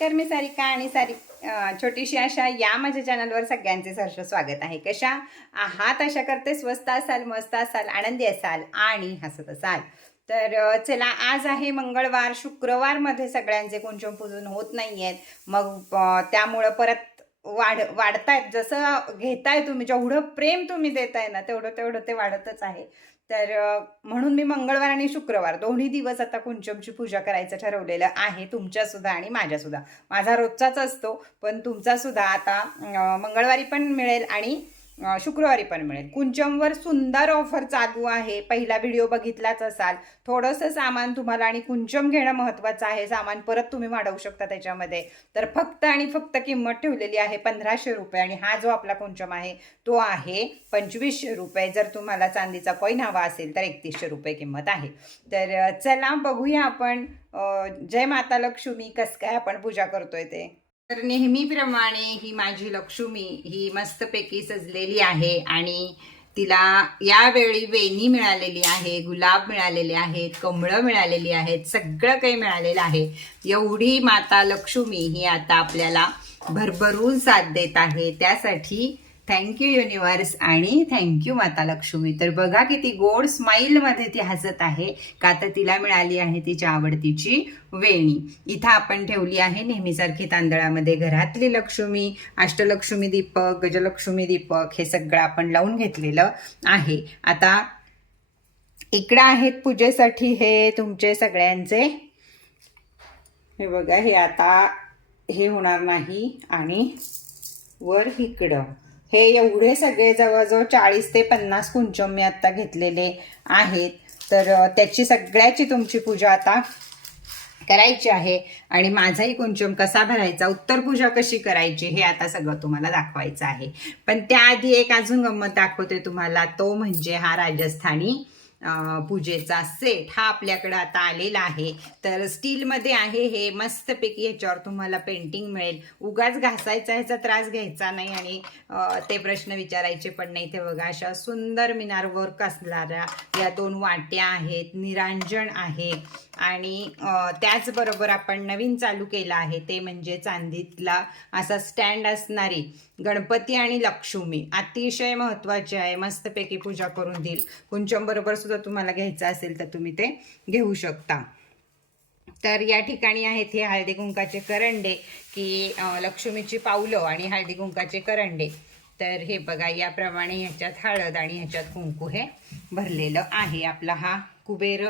नमस्कार मी सारिका आणि सारी छोटीशी अशा या माझ्या चॅनलवर सगळ्यांचे सहर्ष स्वागत आहे. कशा आहात? अशा करते स्वस्त असाल मस्त असाल आनंदी असाल आणि हसत असाल. तर चला आज आहे मंगळवार शुक्रवारमध्ये सगळ्यांचे कुंचम पूजन होत नाही आहेत मग त्यामुळं परत वाढ वाढतायत. जसं घेताय तुम्ही जेवढं प्रेम तुम्ही देताय ना तेवढं तेवढं ते वाढतच आहे. तर म्हणून मी मंगळवार आणि शुक्रवार दोन्ही दिवस आता कुंचमची पूजा करायचं ठरवलेलं आहे तुमच्यासुद्धा आणि माझ्यासुद्धा माझा रोजचाच असतो पण तुमचासुद्धा आता मंगळवारी पण मिळेल आणि शुक्रवारी पण मिळेल. कुंचमवर सुंदर ऑफर चालू आहे. पहिला व्हिडिओ बघितलाच असाल. थोडंसं सामान तुम्हाला आणि कुंचम घेणं महत्त्वाचं आहे. सामान परत तुम्ही वाढवू शकता त्याच्यामध्ये. तर फक्त आणि फक्त किंमत ठेवलेली आहे पंधराशे रुपये आणि हा जो आपला कुंचम आहे तो आहे पंचवीसशे रुपये. जर तुम्हाला चांदीचा कॉईन हवा असेल तर एकतीसशे रुपये किंमत आहे. तर चला बघूया आपण. जय माता लक्ष्मी. कस काय आपण पूजा करतोय ते? तर नेहमीप्रमाणे ही माझी लक्ष्मी ही मस्तपैकी सजलेली आहे आणि तिला यावेळी वेणी मिळालेली आहे गुलाब मिळालेले आहेत कमळं मिळालेली आहेत सगळं काही मिळालेलं आहे. एवढी माता लक्ष्मी ही आता आपल्याला भरभरून साथ देत आहे. त्यासाठी थँक्यू युनिवर्स आणि थँक्यू माता लक्ष्मी. तर बघा किती गोड स्माईलमध्ये ती हसत आहे. का तर तिला मिळाली आहे तिच्या आवडतीची वेणी. इथं आपण ठेवली आहे नेहमीसारखी तांदळामध्ये घरातली लक्ष्मी अष्टलक्ष्मी दीपक गजलक्ष्मी दीपक हे सगळं आपण लावून घेतलेलं आहे. आता इकडं आहेत पूजेसाठी हे तुमचे सगळ्यांचे. हे बघा हे आता हे होणार नाही आणि वर इकडं. हे एवढे सगळे जवळजवळ चाळीस ते पन्नास कुंचम मी आत्ता घेतलेले आहेत. तर त्याची सगळ्याची तुमची पूजा आता करायची आहे. आणि माझाही कुंचम कसा भरायचा उत्तर पूजा कशी करायची हे आता सगळं तुम्हाला दाखवायचं आहे. पण त्याआधी एक अजून गंमत दाखवते तुम्हाला. तो म्हणजे हा राजस्थानी पूजेचा सेट हा आपल्याकडं आता आलेला आहे. तर स्टीलमध्ये आहे हे. मस्तपैकी ह्याच्यावर तुम्हाला पेंटिंग मिळेल. उगाच घासायचा ह्याचा त्रास घ्यायचा नाही आणि ते प्रश्न विचारायचे पण नाही. ते बघा अशा सुंदर मिनार वर्क असणाऱ्या या दोन वाट्या आहेत. निरांजन आहे. आणि त्याचबरोबर आपण नवीन चालू केलं आहे. ते म्हणजे चांदीतला असा स्टँड असणारी गणपती आणि लक्ष्मी. अतिशय महत्त्वाची आहे. मस्तपैकी पूजा करून देईल. कुंचम बरोबर सुद्धा तुम्हाला घ्यायचं असेल तर तुम्ही ते घेऊ शकता. तर या ठिकाणी आहेत हे हळदी कुंकाचे करंडे की लक्ष्मीची पावलं आणि हळदी कुंकाचे करंडे. तर हे बघा याप्रमाणे ह्याच्यात हळद आणि ह्याच्यात कुंकू हे भरलेलं आहे. आपला हा कुबेर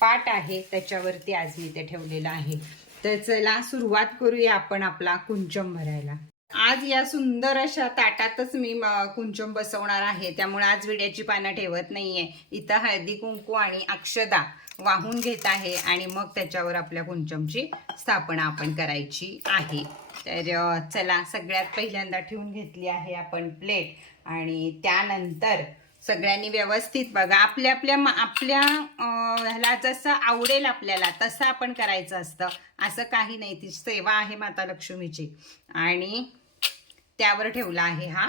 पाट आहे त्याच्यावरती आज मी ते ठेवलेलं आहे. तर चला सुरुवात करूया आपण आपला कुंचम भरायला. आज या सुंदर अशा ताटातच मी कुंचम बसवणार आहे. त्यामुळे आज विड्याची पानं ठेवत नाहीये. इथं हळदी कुंकू आणि अक्षदा वाहून घेत आहे आणि मग त्याच्यावर आपल्या कुंचमची स्थापना आपण करायची आहे. तर चला सगळ्यात पहिल्यांदा ठेवून घेतली आहे आपण प्लेट आणि त्यानंतर सगळ्यांनी व्यवस्थित बघा. आपल्या आपल्या आपल्या ह्याला जसं आवडेल आपल्याला तसं आपण करायचं असतं. असं काही नाही. ती सेवा आहे माता लक्ष्मीची. आणि त्यावर ठेवला आहे हा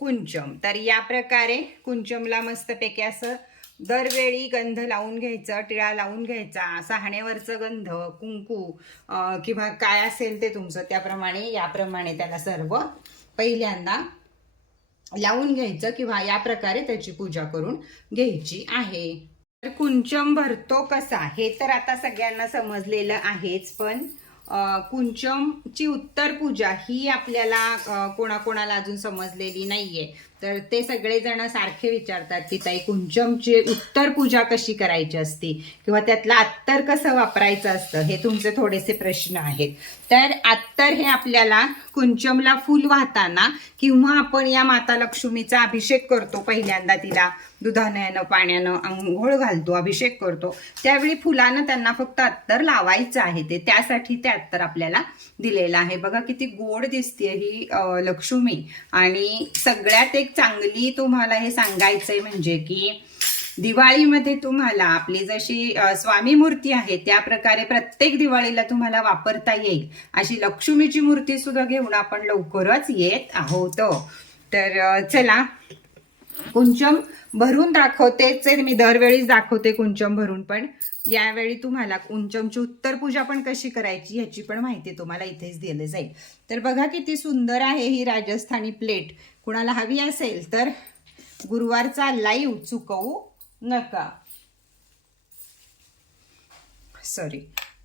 कुंचम. तर या प्रकारे कुंचमला मस्तपैकी असं दरवेळी गंध लावून घ्यायचं टिळा लावून घ्यायचा. सहाणेवरचं गंध कुंकू किंवा काय असेल ते तुमचं त्याप्रमाणे याप्रमाणे त्याला सर्व पहिल्यांदा लावून घ्यायचं किंवा या प्रकारे त्याची पूजा करून घ्यायची आहे. तर कुंचम भरतो कसा? हे तर आता सगळ्यांना समजलेलं आहेच पण कुंचमची उत्तर पूजा ही आपल्याला कोणाकोणाला अजून समजलेली नाहीये. तर ते सगळेजण सारखे विचारतात की ताई कुंचमची उत्तर पूजा कशी करायची असती? किंवा त्यातलं अत्तर कसं वापरायचं असतं? हे तुमचे थोडेसे प्रश्न आहेत. तर अत्तर हे आपल्याला कुंचमला फुल वाहताना किंवा आपण या माता लक्ष्मीचा अभिषेक करतो पहिल्यांदा तिला दुधाण्यानं पाण्यानं आंघोळ घालतो अभिषेक करतो त्यावेळी फुलानं त्यांना फक्त अत्तर लावायचं आहे ते त्यासाठी ते अत्तर आपल्याला दिलेलं आहे. बघा किती गोड दिसते ही लक्ष्मी. आणि सगळ्यात एक चांगली तुम्हाला हे सांगायचंय म्हणजे की दिवाळीमध्ये तुम्हाला आपली जशी स्वामी मूर्ती आहे त्या प्रकारे प्रत्येक दिवाळीला तुम्हाला वापरता येईल. अशी लक्ष्मीची मूर्ती सुद्धा घेऊन आपण लवकरच येत आहोत. तर चला. कुंचम भरून दाखवतेच मी दरवेळीच दाखवते कुंचम भरून पण यावेळी तुम्हाला कुंचमची उत्तर पूजा पण कशी करायची ह्याची पण माहिती तुम्हाला इथेच दिली जाईल. तर बघा किती सुंदर आहे ही राजस्थानी प्लेट. कुणाला हवी असेल तर गुरुवारचा लाईव्ह चुकवू नका. सॉरी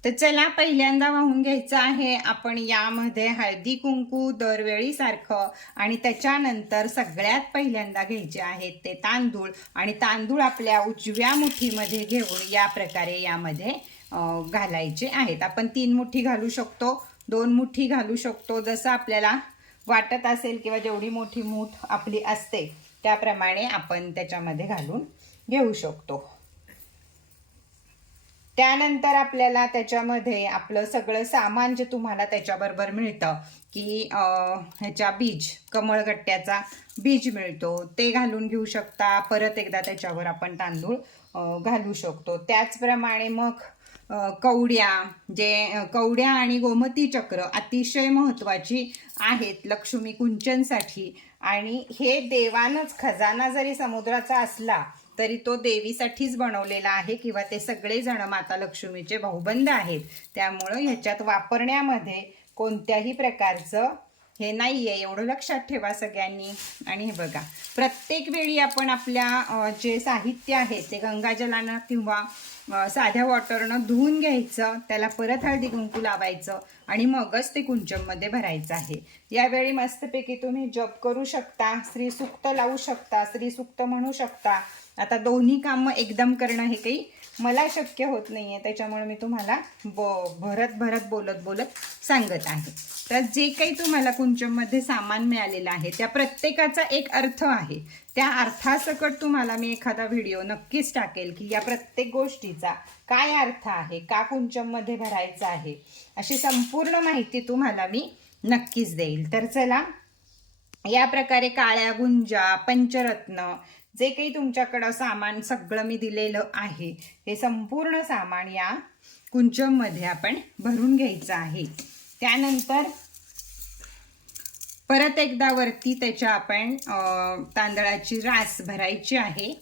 तर चला पहिल्यांदा वाहून घ्यायचं आहे. आपण यामध्ये हळदी कुंकू दरवेळी सारखं आणि त्याच्यानंतर सगळ्यात पहिल्यांदा घ्यायचे आहेत ते तांदूळ आणि तांदूळ आपल्या उजव्या मुठीमध्ये घेऊन या प्रकारे यामध्ये घालायचे आहेत. आपण तीन मुठी घालू शकतो दोन मुठी घालू शकतो. जसं आपल्याला वाटत असेल किंवा जेवढी मोठी मूठ आपली असते त्याप्रमाणे आपण त्याच्यामध्ये घालून घेऊ शकतो. त्यानंतर आपल्याला त्याच्यामध्ये आपलं सगळं सामान जे तुम्हाला त्याच्याबरोबर मिळतं की ह्याच्या बीज कमळगट्ट्याचा बीज मिळतो ते घालून घेऊ शकता. परत एकदा त्याच्यावर आपण तांदूळ घालू शकतो. त्याचप्रमाणे मग कवड्या जे कवड्या आणि गोमती चक्र अतिशय महत्त्वाची आहेत लक्ष्मी कुंचनसाठी. आणि हे देवानच खजाना जरी समुद्राचा असला तरी तो देवीसाठीच बनवलेला आहे किंवा ते सगळेजण माता लक्ष्मीचे भाऊबंद आहेत. त्यामुळं ह्याच्यात वापरण्यामध्ये कोणत्याही प्रकारचं हे नाही आहे एवढं लक्षात ठेवा सगळ्यांनी. आणि हे बघा प्रत्येक वेळी आपण आपल्या जे साहित्य आहे ते गंगाजलानं किंवा साध्या वॉटरनं धुवून घ्यायचं त्याला परत हळदी कुंकू लावायचं आणि मगच ते कुंचममध्ये भरायचं आहे. यावेळी मस्तपैकी तुम्ही जप करू शकता श्रीसुक्त लावू शकता श्रीसुक्त म्हणू शकता. आता दोन्ही कामं एकदम करणं हे काही मला शक्य होत नाही आहे त्याच्यामुळे मी तुम्हाला ब भरत भरत बोलत बोलत सांगत आहे. तर जे काही तुम्हाला कुंचममध्ये सामान मिळालेलं आहे त्या प्रत्येकाचा एक अर्थ आहे. त्या अर्थासकट तुम्हाला मी एखादा व्हिडिओ नक्कीच टाकेल की या प्रत्येक गोष्टीचा काय अर्थ आहे का कुंचममध्ये भरायचा आहे अशी संपूर्ण माहिती तुम्हाला मी नक्कीच देईल. तर चला या प्रकारे काळ्या गुंजा पंचरत्न जे काही तुमच्याकडं सामान सगळं मी दिलेलं आहे हे संपूर्ण सामान या कुंचममध्ये आपण भरून घ्यायचं आहे. त्यानंतर परत एकदा वरती त्याच्या आपण तांदळाची रास भरायची आहे.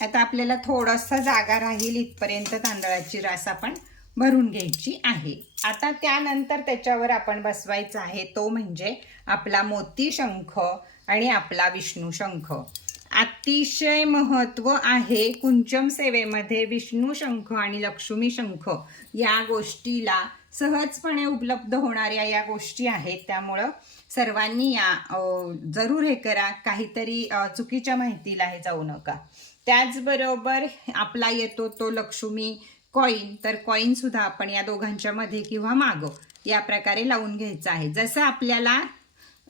आता आपल्याला थोडासा जागा राहील इथपर्यंत तांदळाची रास आपण भरून घ्यायची आहे. आता त्यानंतर त्याच्यावर आपण बसवायचा आहे तो म्हणजे आपला मोती शंख आणि आपला विष्णू शंख. अतिशय महत्त्व आहे कुंचम सेवेमध्ये विष्णू शंख आणि लक्ष्मी शंख या गोष्टीला सहजपणे उपलब्ध होणाऱ्या या गोष्टी आहेत. त्यामुळं सर्वांनी या जरूर हे करा. काहीतरी चुकीच्या माहितीला हे जाऊ नका. त्याचबरोबर आपला येतो तो लक्ष्मी कॉईन तर कॉईन सुद्धा आपण या दोघांच्या मध्ये किंवा मागं या प्रकारे लावून घ्यायचं आहे. जसं आपल्याला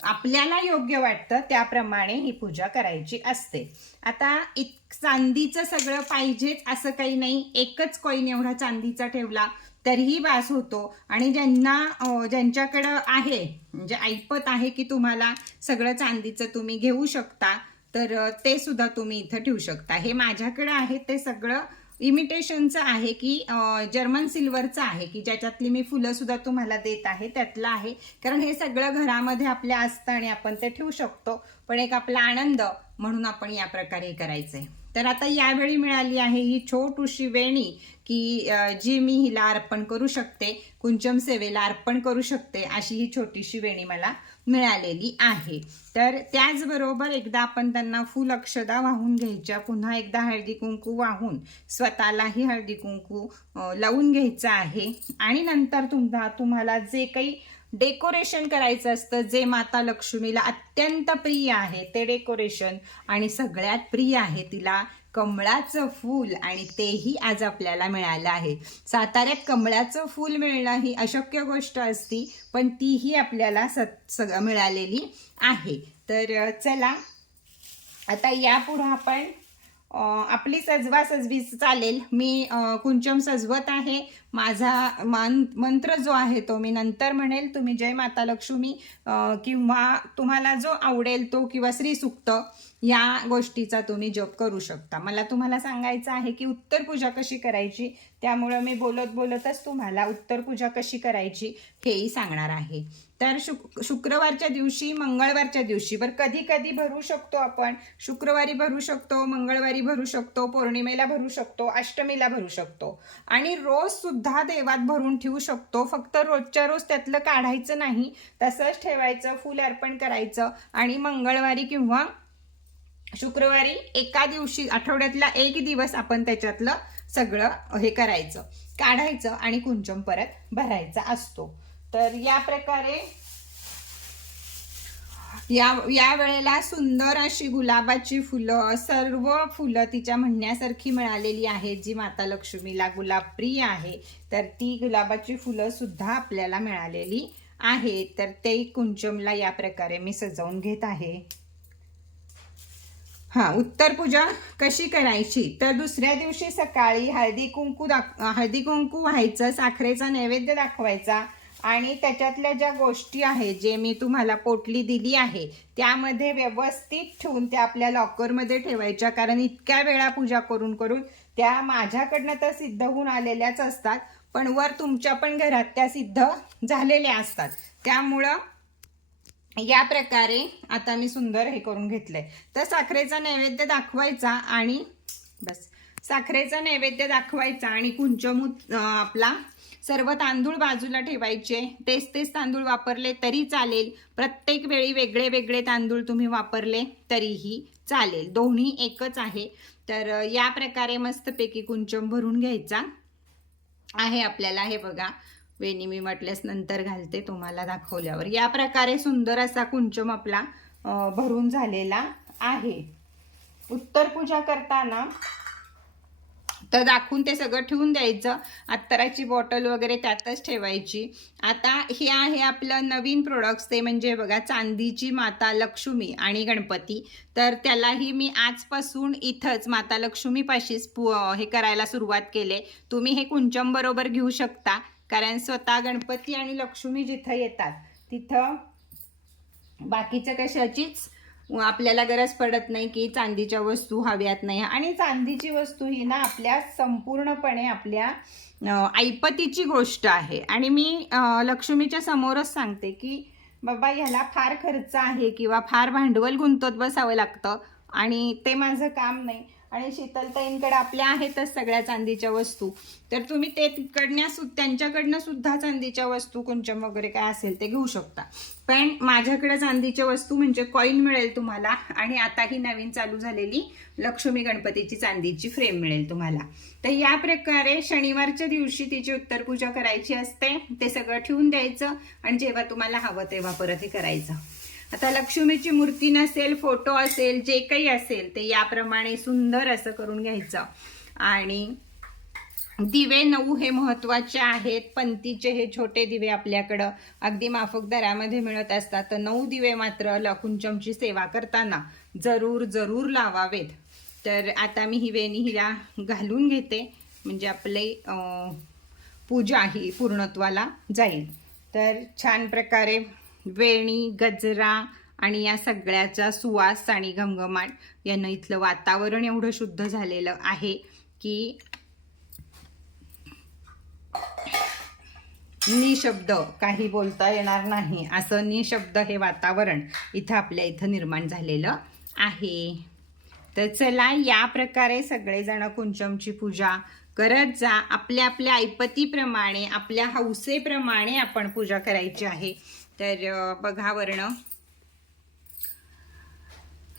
आपल्याला योग्य वाटतं त्याप्रमाणे ही पूजा करायची असते. आता इत चांदीचं सगळं पाहिजेच असं काही नाही. एकच कॉईन एवढा चांदीचा ठेवला तरीही वास होतो. आणि ज्यांना ज्यांच्याकडं आहे म्हणजे ऐपत आहे की तुम्हाला सगळं चांदीचं तुम्ही घेऊ शकता तर ते सुद्धा तुम्ही इथं ठेवू शकता. हे माझ्याकडं आहे ते सगळं इमिटेशनचं आहे की जर्मन सिल्वरचं आहे की ज्याच्यातली मी फुलं सुद्धा तुम्हाला देत आहे त्यातलं आहे. कारण हे सगळं घरामध्ये आपल्या असतं आणि आपण ते ठेवू शकतो. पण एक आपला आनंद म्हणून आपण या प्रकारे करायचंय. करायचं आहे तर आता यावेळी मिळाली आहे ही छोटूशी वेणी की जी मी हिला अर्पण करू शकते कुंचम सेवेला अर्पण करू शकते अशी ही छोटीशी वेणी मला मिळालेली आहे. तर त्याचबरोबर एकदा आपण त्यांना फुल अक्षदा वाहून घ्यायच्या पुन्हा एकदा हळदी कुंकू वाहून स्वतःलाही हळदी कुंकू लावून घ्यायचं आहे. आणि नंतर तुम्हा तुम्हाला जे काही डेकोरेशन करायचं असतं जे माता लक्ष्मीला अत्यंत प्रिय आहे ते डेकोरेशन आणि सगळ्यात प्रिय आहे तिला कमळाचं फूल आणि तेही आज आपल्याला मिळालं आहे. साताऱ्यात कमळाचं फूल मिळणं ही अशक्य गोष्ट असती पण तीही आपल्याला सत सग मिळालेली आहे. तर चला आता यापुढं आपण आपली सजवा सजवी चालेल. मी कुंचम सजवत आहे. माझा मान मंत्र जो आहे तो मी नंतर म्हणेल. तुम्ही जय माता लक्ष्मी किंवा तुम्हाला जो आवडेल तो किंवा श्रीसुक्त या गोष्टीचा तुम्ही जप करू शकता. मला तुम्हाला सांगायचं आहे की उत्तर पूजा कशी करायची? त्यामुळं मी बोलत बोलतच तुम्हाला उत्तर पूजा कशी करायची हेही सांगणार आहे. तर शुक शुक्रवारच्या दिवशी मंगळवारच्या दिवशी बरं कधी कधी भरू शकतो आपण. शुक्रवारी भरू शकतो मंगळवारी भरू शकतो पौर्णिमेला भरू शकतो अष्टमीला भरू शकतो. आणि रोज सुद्धा देवात भरून ठेवू शकतो. फक्त रोजच्या रोज त्यातलं काढायचं नाही तसंच ठेवायचं फुल अर्पण करायचं. आणि मंगळवारी किंवा शुक्रवारी एका दिवशी आठवड्यातला एक दिवस आपण त्याच्यातलं सगळं हे करायचं. काढायचं आणि कुंचम परत भरायचा असतो. तर या प्रकारे या या वेळेला सुंदर अशी गुलाबाची फुलं सर्व फुलं तिच्या म्हणण्यासारखी मिळालेली आहेत जी माता लक्ष्मीला गुलाब प्रिय आहे. तर ती गुलाबाची फुलं सुद्धा आपल्याला मिळालेली आहेत. तर ते कुंचमला या प्रकारे मी सजवून घेत आहे. हा उत्तर पूजा कशी करायची? तर दुसऱ्या दिवशी सकाळी हळदी कुंकू दाख हळदी कुंकू व्हायचं साखरेचा नैवेद्य दाखवायचा. आणि त्याच्यातल्या ज्या गोष्टी आहेत जे मी तुम्हाला पोटली दिली आहे त्यामध्ये व्यवस्थित ठेवून त्या आपल्या लॉकरमध्ये ठेवायच्या. कारण इतक्या वेळा पूजा करून करून त्या माझ्याकडनं तर सिद्ध होऊन आलेल्याच असतात पण वर तुमच्या पण घरात त्या सिद्ध झालेल्या असतात. त्यामुळं या प्रकारे आता मी सुंदर हे करून घेतलंय. तर साखरेचा नैवेद्य दाखवायचा आणि बस. साखरेचा नैवेद्य दाखवायचा आणि कुंचमूत आपला सर्व तांदूळ बाजूला ठेवायचे. तेच तेच तांदूळ वापरले तरी चालेल. प्रत्येक वेळी वेगळे वेगळे तांदूळ तुम्ही वापरले तरीही चालेल. दोन्ही एकच आहे. तर या प्रकारे मस्तपैकी कुंचम भरून घ्यायचा. आहे आपल्याला हे बघा. वेणी मी म्हटल्यास नंतर घालते तुम्हाला दाखवल्यावर. या प्रकारे सुंदर असा कुंचम आपला भरून झालेला आहे. उत्तर पूजा करताना तर दाखवून ते सगळं ठेवून द्यायचं. अत्तराची बॉटल वगैरे त्यातच ठेवायची. आता हे आहे आपलं नवीन प्रोडक्ट्स ते म्हणजे बघा चांदीची माता लक्ष्मी आणि गणपती. तर त्यालाही मी आजपासून इथंच माता लक्ष्मीपाशीच पु हे करायला सुरुवात केले. तुम्ही हे कुंचम बरोबर घेऊ शकता. कारण स्वतः गणपती आणि लक्ष्मी जिथं येतात तिथं बाकीच्या कशाचीच आपल्याला गरज पडत नाही की चांदीच्या वस्तू हव्यात नाही. आणि चांदीची वस्तू ही ना आपल्या संपूर्णपणे आपल्या ऐपतीची गोष्ट आहे. आणि मी लक्ष्मीच्या समोरच सांगते की बाबा ह्याला फार खर्च आहे किंवा फार भांडवल गुंतवत बसावं लागतं आणि ते माझं काम नाही. आणि शीतलताईंकडे आपल्या आहेतच सगळ्या चांदीच्या वस्तू. तर तुम्ही ते तिकडल्या त्यांच्याकडनं सुद्धा चांदीच्या वस्तू कुंचम वगैरे काय असेल ते घेऊ शकता. पण माझ्याकडे चांदीच्या वस्तू म्हणजे कॉईन मिळेल तुम्हाला आणि आता ही नवीन चालू झालेली लक्ष्मी गणपतीची चांदीची फ्रेम मिळेल तुम्हाला. तर या प्रकारे शनिवारच्या दिवशी तिची उत्तर पूजा करायची असते ते सगळं ठेवून द्यायचं आणि जेव्हा तुम्हाला हवं तेव्हा परत हे करायचं. आता लक्ष्मीची मूर्ती नसेल फोटो असेल जे काही असेल ते याप्रमाणे सुंदर असं करून घ्यायचं. आणि दिवे नऊ हे महत्त्वाचे आहेत. पंतीचे हे छोटे दिवे आपल्याकडं अगदी माफक दरामध्ये मिळत असतात. तर नऊ दिवे मात्र लकुंचमची सेवा करताना जरूर जरूर लावावेत. तर आता मी ही वेणी हिला घालून घेते. म्हणजे आपले पूजा ही पूर्णत्वाला जाईल. तर छान प्रकारे वेणी गजरा आणि या सगळ्याचा सुवास आणि घमघमाट यानं इथलं वातावरण एवढं शुद्ध झालेलं आहे की निशब्द काही बोलता येणार नाही. असं निशब्द हे वातावरण इथं आपल्या इथं निर्माण झालेलं आहे. तर चला या प्रकारे सगळेजण कुंचमची पूजा करत जा. आपल्या आपल्या ऐपतीप्रमाणे आपल्या हौसेप्रमाणे आपण पूजा करायची आहे. तर बघा वर्ण.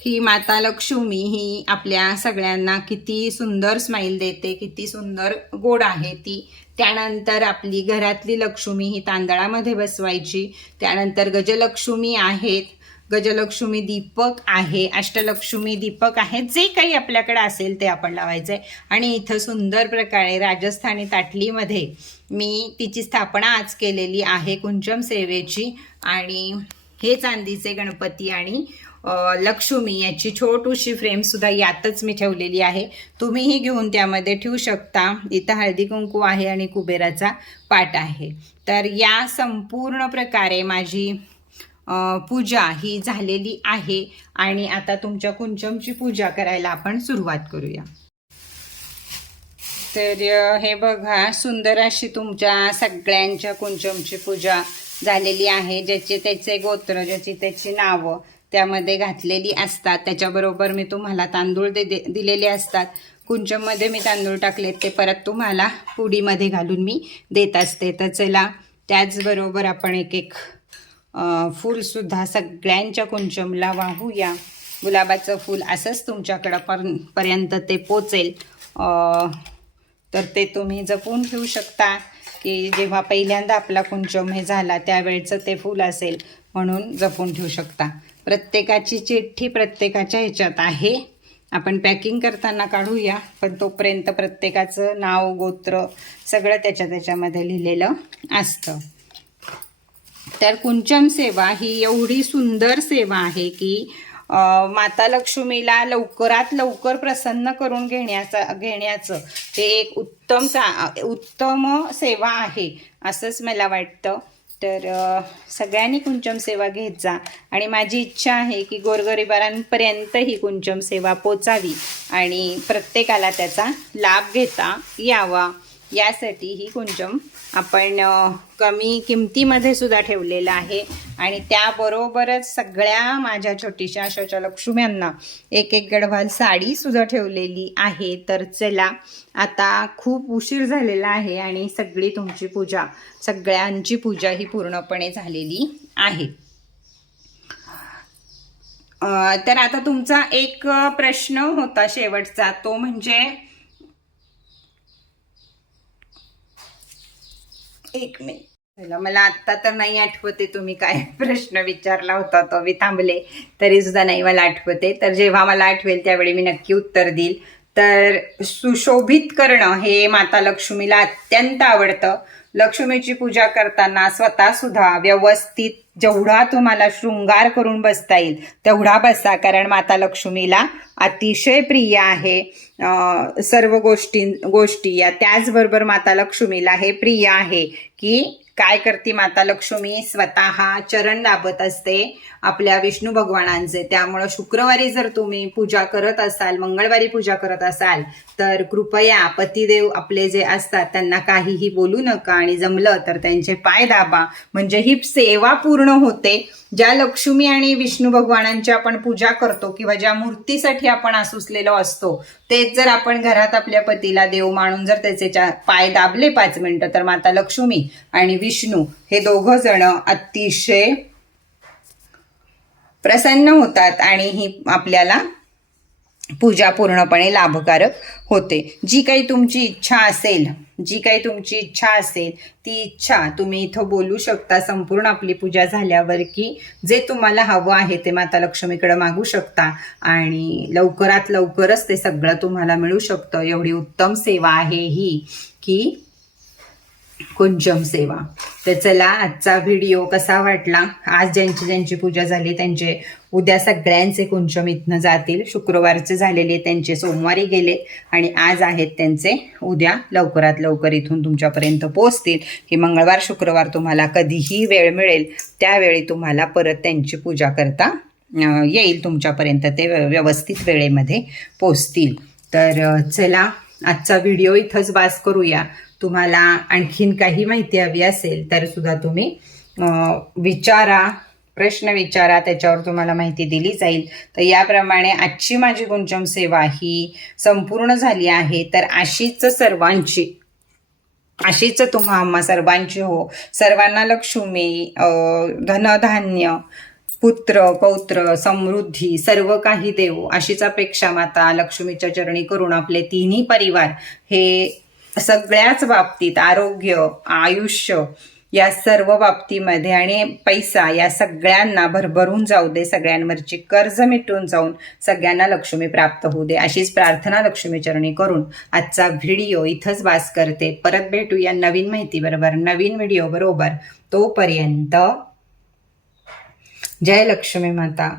ही माता लक्ष्मी ही आपल्या सगळ्यांना किती सुंदर स्माईल देते किती सुंदर गोड आहे ती. त्यानंतर आपली घरातली लक्ष्मी ही तांदळामध्ये बसवायची. त्यानंतर गजलक्ष्मी आहेत. गजलक्ष्मी दीपक आहे. अष्टलक्ष्मी दीपक आहे जे काही आपल्याकडे असेल ते आपण लावायचं आहे आणि इथं सुंदर प्रकारे राजस्थानी ताटलीमध्ये मी तिची स्थापना आज केलेली आहे कुंचम सेवेची. आणि हे चांदीचे गणपती आणि लक्ष्मी याची छोटूशी फ्रेमसुद्धा यातच मी ठेवलेली आहे. तुम्हीही घेऊन त्यामध्ये ठेवू शकता. इथं हळदी कुंकू आहे आणि कुबेराचा पाट आहे. तर या संपूर्ण प्रकारे माझी पूजा ही झालेली आहे. आणि आता तुमच्या कुंचमची पूजा करायला आपण सुरुवात करूया. तर हे बघा सुंदर अशी तुमच्या सगळ्यांच्या कुंचमची पूजा झालेली आहे ज्याचे त्याचे गोत्र ज्याची त्याची नावं त्यामध्ये घातलेली असतात. त्याच्याबरोबर मी तुम्हाला तांदूळ दे दे- दिलेले असतात. कुंचममध्ये मी तांदूळ टाकलेत ते परत तुम्हाला पुडीमध्ये घालून मी देत असते. तर चला त्याचबरोबर आपण एक एक फूलसुद्धा सगळ्यांच्या कुंचमला वाहूया. गुलाबाचं फूल असंच तुमच्याकडं पर पर्यंत ते पोचेल. तर ते तुम्ही जपून ठेवू शकता की जेव्हा पहिल्यांदा आपला कुंचम हे झाला त्यावेळचं ते फूल असेल म्हणून जपून ठेवू शकता. प्रत्येकाची चिठ्ठी प्रत्येकाच्या ह्याच्यात आहे. आपण पॅकिंग करताना काढूया पण तोपर्यंत प्रत्येकाचं नाव गोत्र सगळं त्याच्या त्याच्यामध्ये लिहिलेलं असतं. तर कुंचम सेवा ही एवढी सुंदर सेवा आहे की माता लक्ष्मीला लवकरात लवकर प्रसन्न करून घेण्याचा घेण्याचं ते एक उत्तम सा उत्तम सेवा आहे असंच मला वाटतं. तर सगळ्यांनी कुंचम सेवा घेत जा. आणि माझी इच्छा आहे की गोरगरिबांपर्यंत ही कुंचम सेवा पोचावी आणि प्रत्येकाला त्याचा लाभ घेता यावा. यासाठी ही कुंचम आपण कमी किमतीमध्ये सुद्धा ठेवलेलं आहे. आणि त्याबरोबरच सगळ्या माझ्या छोटीशा अशाच्या लक्ष्म्यांना एक एक गडवाल साडी सुद्धा ठेवलेली आहे. तर चला आता खूप उशीर झालेला आहे आणि सगळी तुमची पूजा सगळ्यांची पूजा ही पूर्णपणे झालेली आहे. तर आता तुमचा एक प्रश्न होता शेवटचा. तो म्हणजे एक मिनिट. चला, मला आत्ता तर नाही आठवते तुम्ही काय प्रश्न विचारला होता तो मी थांबले तरी सुद्धा नाही मला आठवते. तर जेव्हा मला आठवेल त्यावेळी मी नक्की उत्तर देईल. तर सुशोभित करणं हे माता लक्ष्मीला अत्यंत आवडतं. लक्ष्मीची पूजा करताना स्वतःसुद्धा व्यवस्थित जेवढा तुम्हाला शृंगार करून बसता येईल तेवढा बसा. कारण माता लक्ष्मीला अतिशय प्रिय आहे सर्व गोष्टी गोष्टी. या त्याचबरोबर माता लक्ष्मीला हे प्रिय आहे की काय करते माता लक्ष्मी? स्वतः चरण दाबत असते आपल्या विष्णू भगवानांचे. त्यामुळं शुक्रवारी जर तुम्ही पूजा करत असाल मंगळवारी पूजा करत असाल तर कृपया पतिदेव आपले जे असतात त्यांना काहीही बोलू नका आणि जमलं तर त्यांचे पाय दाबा. म्हणजे ही सेवा पूर्ण होते. ज्या लक्ष्मी आणि विष्णू भगवानांची आपण पूजा करतो किंवा ज्या मूर्तीसाठी आपण आसुसलेलो असतो तेच जर आपण घरात आपल्या पतीला देव मानून जर त्याचे पाय दाबले पाच मिनिटं तर माता लक्ष्मी आणि विष्णू हे दोघं जण अतिशय प्रसन्न होतात आणि ही आपल्याला पूजा पूर्णपणे लाभकारक होते. जी काही तुमची इच्छा असेल जी काही तुमची इच्छा असेल ती इच्छा तुम्ही इथं बोलू शकता संपूर्ण आपली पूजा झाल्यावर की जे तुम्हाला हवं आहे ते माता लक्ष्मीकडे मागू शकता आणि लवकरात लवकरच ते सगळं तुम्हाला मिळू शकतं. एवढी उत्तम सेवा आहे ही की कुंजम सेवा. तर चला आजचा व्हिडिओ कसा वाटला? आज ज्यांची ज्यांची पूजा झाली त्यांचे उद्या सगळ्यांचे कुंचम इथनं जातील. शुक्रवारचे झालेले त्यांचे सोमवारी गेले आणि आज आहेत त्यांचे उद्या लवकरात लवकर इथून तुमच्यापर्यंत पोहोचतील. की मंगळवार शुक्रवार तुम्हाला कधीही वेळ मिळेल त्यावेळी तुम्हाला परत त्यांची पूजा करता येईल तुमच्यापर्यंत. ते व्यवस्थित वेळेमध्ये पोचतील. तर चला आजचा व्हिडिओ इथंच बास करूया. तुम्हाला आणखीन काही माहिती हवी असेल तर सुद्धा तुम्ही विचारा प्रश्न विचारा त्याच्यावर तुम्हाला माहिती दिली जाईल. तर याप्रमाणे आजची माझी गुंचम सेवा ही संपूर्ण झाली आहे. तर अशीच सर्वांची अशीच तुम्हा आम्हा सर्वांची हो. सर्वांना लक्ष्मी धनधान्य पुत्र पौत्र समृद्धी सर्व काही देव. अशीच अपेक्षा माता लक्ष्मीच्या चरणी करून आपले तिन्ही परिवार हे सगळ्याच बाबतीत आरोग्य आयुष्य या सर्व बाबतीमध्ये आणि पैसा या सगळ्यांना भरभरून जाऊ दे सगळ्यांवरची कर्ज मिटून जाऊन सगळ्यांना लक्ष्मी प्राप्त होऊ दे अशीच प्रार्थना लक्ष्मी चरणी करून आजचा व्हिडिओ इथंच वास करते. परत भेटू या नवीन माहितीबरोबर नवीन व्हिडिओ बरोबर. तोपर्यंत जय लक्ष्मी माता.